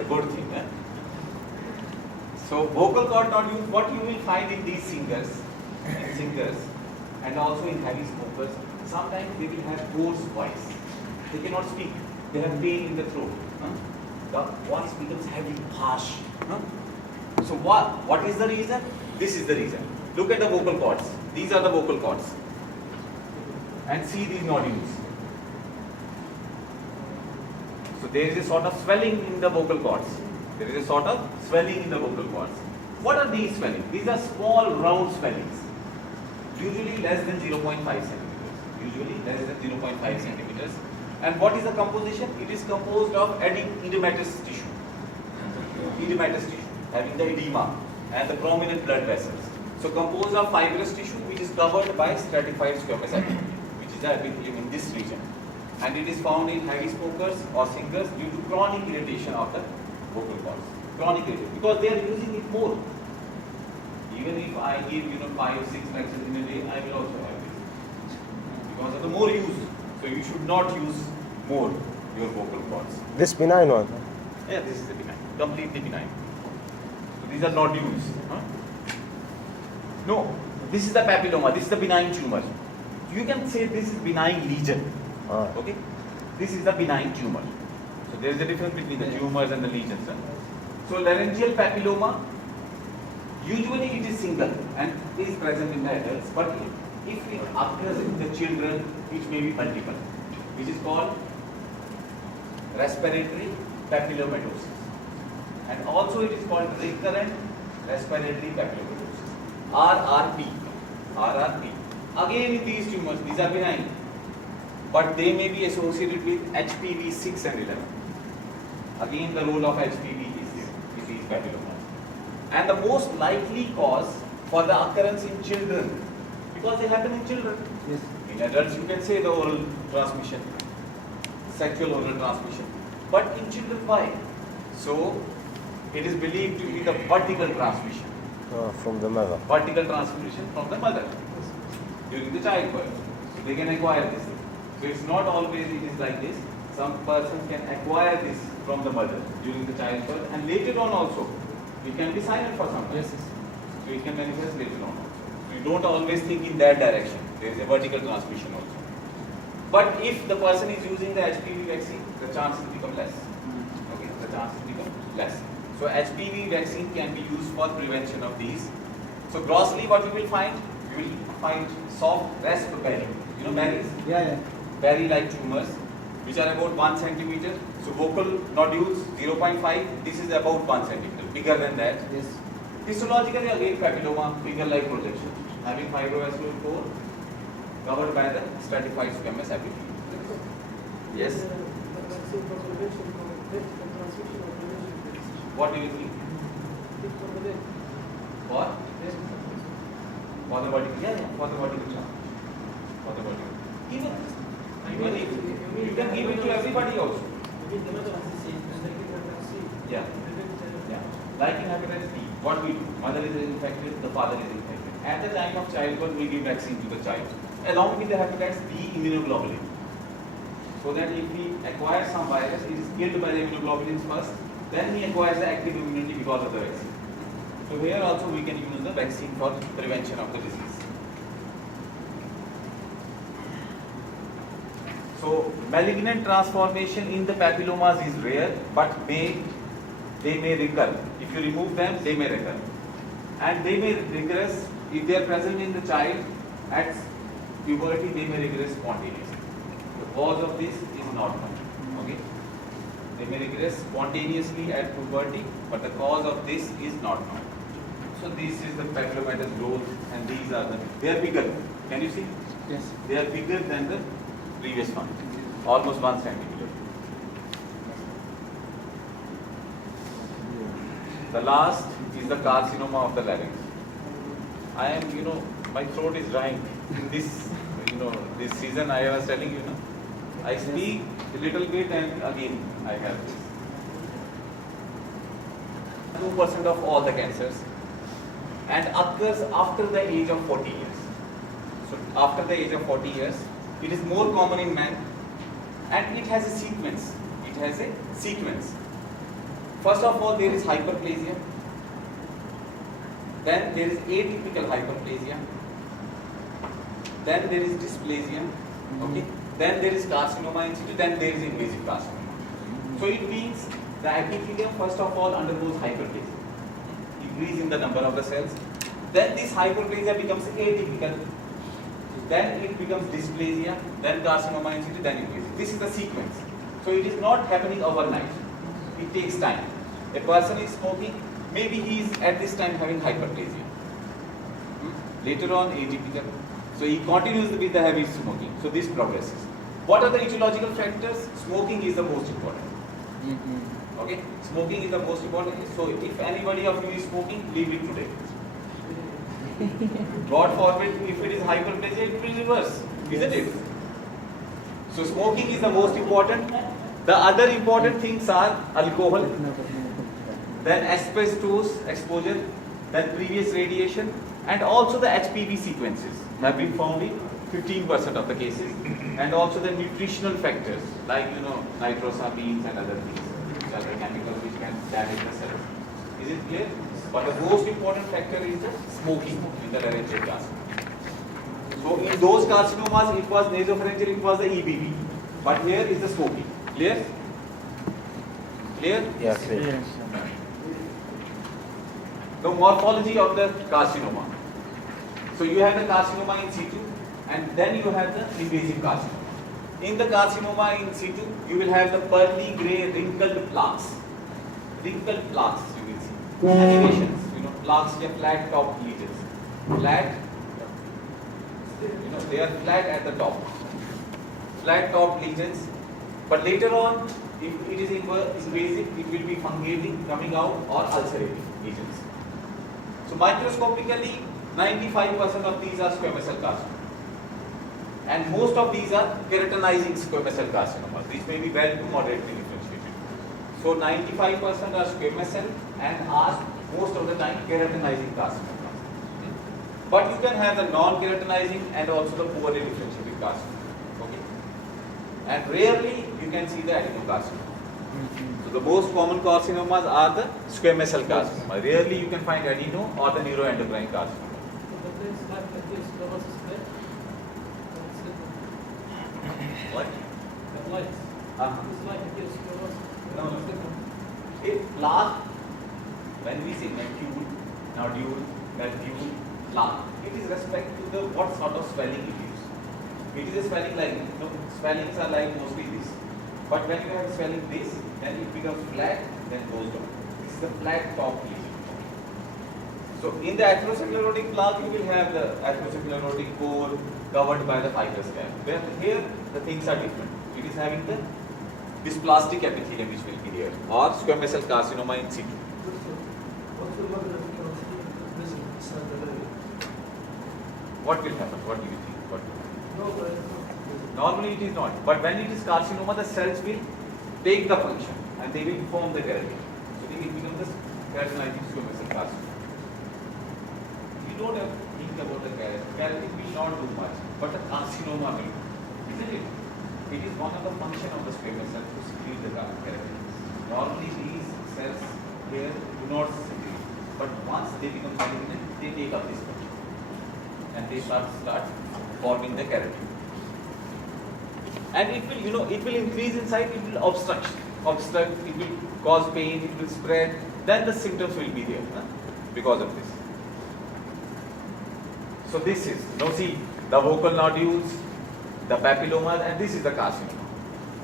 the good thing. So vocal cord nodules, what you will find in these singers and also in heavy smokers, sometimes they will have hoarse voice. They cannot speak. They have pain in the throat. The voice becomes heavy, harsh. So what is the reason? This is the reason. Look at the vocal cords. These are the vocal cords. And see these nodules. So there is a sort of swelling in the vocal cords. There is a sort of swelling in the vocal cords. What are these swellings? These are small round swellings. Usually less than 0.5 centimeters. Usually less than 0.5 centimeters. And what is the composition? It is composed of edematous tissue. Edematous tissue, having the edema and the prominent blood vessels. So composed of fibrous tissue which is covered by stratified squamous epithelium, which is the epithelium in this region. And it is found in heavy smokers or singers due to chronic irritation of the vocal cords. Chronic irritation, because they are using it more. Even if I give 5 or 6 lectures in a day, I will also have this. Because of the more use. So you should not use more your vocal cords. This benign one? Yeah, this is the benign. Completely benign. So these are nodules. No, this is the papilloma. This is the benign tumor. You can say this is benign lesion. Okay? This is the benign tumor. So there is a difference between the tumors and the lesions. So laryngeal papilloma, usually it is single and is present in the adults, but if it occurs in the children, it may be multiple, which is called respiratory papillomatosis. And also it is called recurrent respiratory papillomatosis, RRP. RRP. Again in these tumors, these are benign, but they may be associated with HPV 6 and 11. Again the role of HPV is there in these papillomas. And the most likely cause for the occurrence in children, because they happen in children. Yes. In adults you can say the oral transmission, sexual oral transmission. But in children, why? So it is believed to be the vertical transmission. From the mother. Vertical transmission from the mother during the childbirth. So they can acquire this. So it's not always it is like this. Some persons can acquire this from the mother during the childbirth, and later on also it can be silent for some time. Yes. So it can manifest later on also. So you don't always think in that direction. There is a vertical transmission also. But if the person is using the HPV vaccine, the chances become less. Okay, the chances become less. So HPV vaccine can be used for prevention of these. So grossly what you will find? You will find soft rasp berry. You know berries? Yeah. Berry-like tumors, which are about 1 centimeter. So vocal nodules 0.5. This is about 1 centimeter, bigger than that. Yes. Histologically again papilloma, finger-like projection, having fibrovascular core covered by the stratified squamous epithelium. Yes. What do you think? For? For the vertical, for the vertical charge. For the vertical. Even if you can give it to everybody also. Yeah. Like in hepatitis B, what we do? Mother is infected, the father is infected. At the time of childbirth, we give vaccine to the child, along with the hepatitis B immunoglobulin. So that if he acquires some virus, it is killed by the immunoglobulins first, then he acquires the active immunity because of the vaccine. So here also we can use the vaccine for prevention of the disease. So malignant transformation in the papillomas is rare, but they may recur. If you remove them, they may recur. And they may regress, if they are present in the child at puberty, they may regress spontaneously. The cause of this is not known. Okay? They may regress spontaneously at puberty, but the cause of this is not known. So this is the papillomatous growth, and these are they are bigger. Can you see? Yes. They are bigger than the previous one, almost 1 centimeter. The last is the carcinoma of the larynx. I am, my throat is drying. In this, this season I was telling you, I speak a little bit and again I have this. 2% of all the cancers and occurs after the age of 40 years. So after the age of 40 years, it is more common in men and it has a sequence. It has a sequence. First of all, there is hyperplasia. Then there is atypical hyperplasia. Then there is dysplasia. Okay. Then there is carcinoma in situ. Then there is invasive carcinoma. So it means the epithelium first of all undergoes hyperplasia, increase in the number of the cells. Then this hyperplasia becomes atypical. Then it becomes dysplasia. Then carcinoma in situ. Then invasive. This is the sequence. So it is not happening overnight. It takes time. A person is smoking. Maybe he is at this time having hyperplasia. Later on, atypical. So he continues with the heavy smoking. So this progresses. What are the etiological factors? Smoking is the most important. Okay? Smoking is the most important. So if anybody of you is smoking, leave it today. God forbid, if it is hyperplasia, it will reverse. Isn't it? So smoking is the most important. The other important things are alcohol, then asbestos exposure, then previous radiation, and also the HPV sequences have been found in 15% of the cases, and also the nutritional factors like nitrosamines and other things, which are the chemicals which can damage the cells. Is it clear? But the most important factor is the smoking in the laryngeal carcinoma. So in those carcinomas, it was nasopharyngeal, it was the EBV, but here is the smoking. Clear? Clear? Yeah, clear. Yes. The morphology of the carcinoma. So you have the carcinoma in situ, and then you have the invasive carcinoma. In the carcinoma in situ, you will have the pearly grey wrinkled plaques. Wrinkled plaques, you will see. Elevations, plaques, they are flat top lesions. Flat, they are flat at the top. Flat top lesions. But later on, if it is invasive, it will be fungating, coming out, or ulcerating lesions. So microscopically, 95% of these are squamous cell carcinoma. And most of these are keratinizing squamous cell carcinomas. These may be well to moderately differentiated. So 95% are squamous cell and are most of the time keratinizing carcinomas. But you can have the non-keratinizing and also the poorly differentiated carcinoma. Okay? And rarely you can see the adenocarcinoma. So the most common carcinomas are the squamous cell carcinoma. Rarely you can find adeno or the neuroendocrine carcinoma. What? No. If plaque, when we say macule, nodule, plaque, it is respect to the what sort of swelling it is. It is a swelling like, swellings are like mostly this. But when you have swelling this, then it becomes flat, then goes down. This is the flat top lesion. So in the atherosclerotic plaque, you will have the atherosclerotic core covered by the fibrous cap. Where here the things are different. It is having the dysplastic epithelium which will be there, or squamous cell carcinoma in situ. What will happen? What do you think? What will happen? Normally it is not. But when it is carcinoma, the cells will take the function and they will form the keratin. So they will become the keratinizing squamous cell carcinoma. You don't have to think about the keratin. Keratin will not do much, but the carcinoma will. Isn't it? It is one of the function of the squamous cell to secrete the keratin. Normally these cells here do not secrete, but once they become malignant, they take up this function and they start forming the keratin. And it will, it will increase inside. It will obstruct. It will cause pain. It will spread. Then the symptoms will be there because of this. So this is, see the vocal nodules, the papillomas, and this is the carcinoma.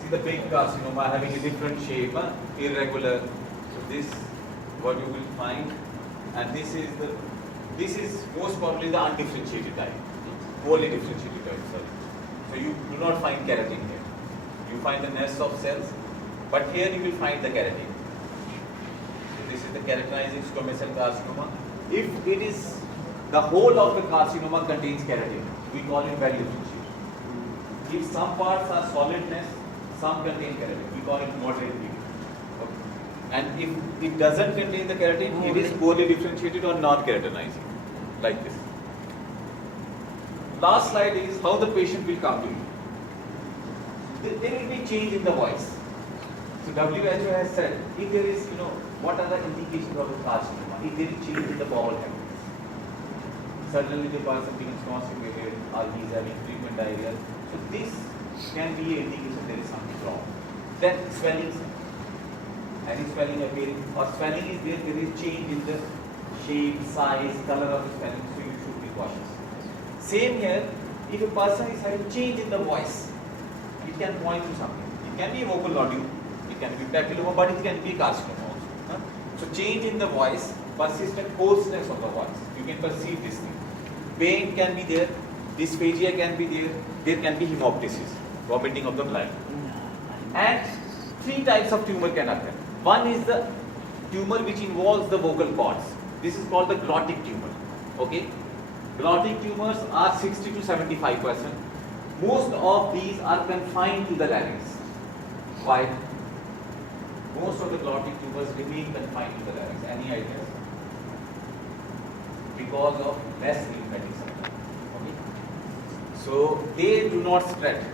See the big carcinoma having a different shape, irregular. So this, what you will find, and this is most probably the undifferentiated type, poorly differentiated type. Sorry. So you do not find keratin here. You find the nests of cells, but here you will find the keratin. So this is the keratinizing squamous cell carcinoma. If it is the whole of the carcinoma contains keratin, we call it well differentiated. If some parts are solid nests, some contain keratin, we call it moderately. Okay. And if it doesn't contain the keratin, it is poorly differentiated or non-keratinizing, like this. Last slide is how the patient will come to you. There will be change in the voice. So WHO has said, if there is, what are the indications of the carcinoma? If there is change in the bowel habits, suddenly the person becomes constipated or he is having frequent diarrhea. So this can be an indication there is something wrong. Then swelling, any swelling appearing, or swelling is there is change in the shape, size, color of the swelling, so you should be cautious. Same here, if a person is having change in the voice, it can point to something. It can be a vocal nodule, it can be papilloma, but it can be carcinoma also. Huh? So change in the voice, persistent hoarseness of the voice, you can perceive this thing. Pain can be there, dysphagia can be there can be hemoptysis, vomiting of the blood. And three types of tumor can occur. One is the tumor which involves the vocal cords. This is called the glottic tumor. Okay? Glottic tumors are 60 to 75%. Most of these are confined to the larynx. Why? Most of the glottic tumors remain confined to the larynx. Any ideas? Because of less lymphatic supply. Okay? So they do not spread.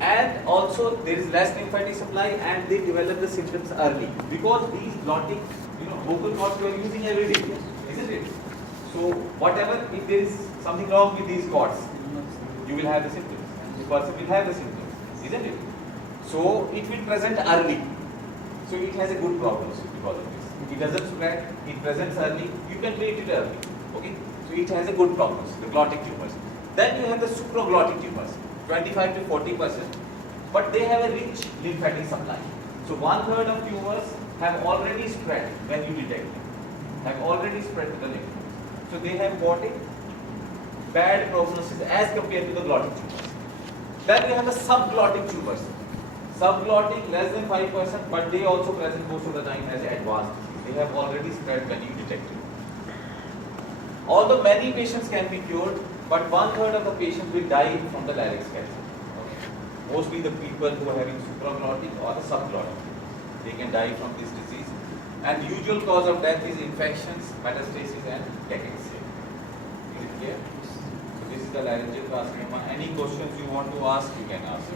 And also there is less lymphatic supply and they develop the symptoms early. Because these glottic, vocal cords you are using every day, isn't it? So whatever, if there is something wrong with these cords, you will have the symptoms. The person will have the symptoms, isn't it? So it will present early. So it has a good prognosis because of this. If it doesn't spread, it presents early, you can treat it early. Okay? So it has a good prognosis, the glottic tumors. Then you have the supraglottic tumors, 25 to 40%, but they have a rich lymphatic supply. So 1/3 of tumors have already spread when you detect them, have already spread to the lymph nodes. So they have got a bad prognosis as compared to the glottic tumors. Then we have the subglottic tumors. Subglottic less than 5%, but they also present most of the time as advanced disease. They have already spread when you detect it. Although many patients can be cured, but 1/3 of the patients will die from the larynx cancer. Okay. Mostly the people who are having supraglottic or the subglottic, they can die from this disease. And usual cause of death is infections, metastasis, and cachexia. Is it clear? So this is the laryngeal carcinoma. Any questions you want to ask, you can ask.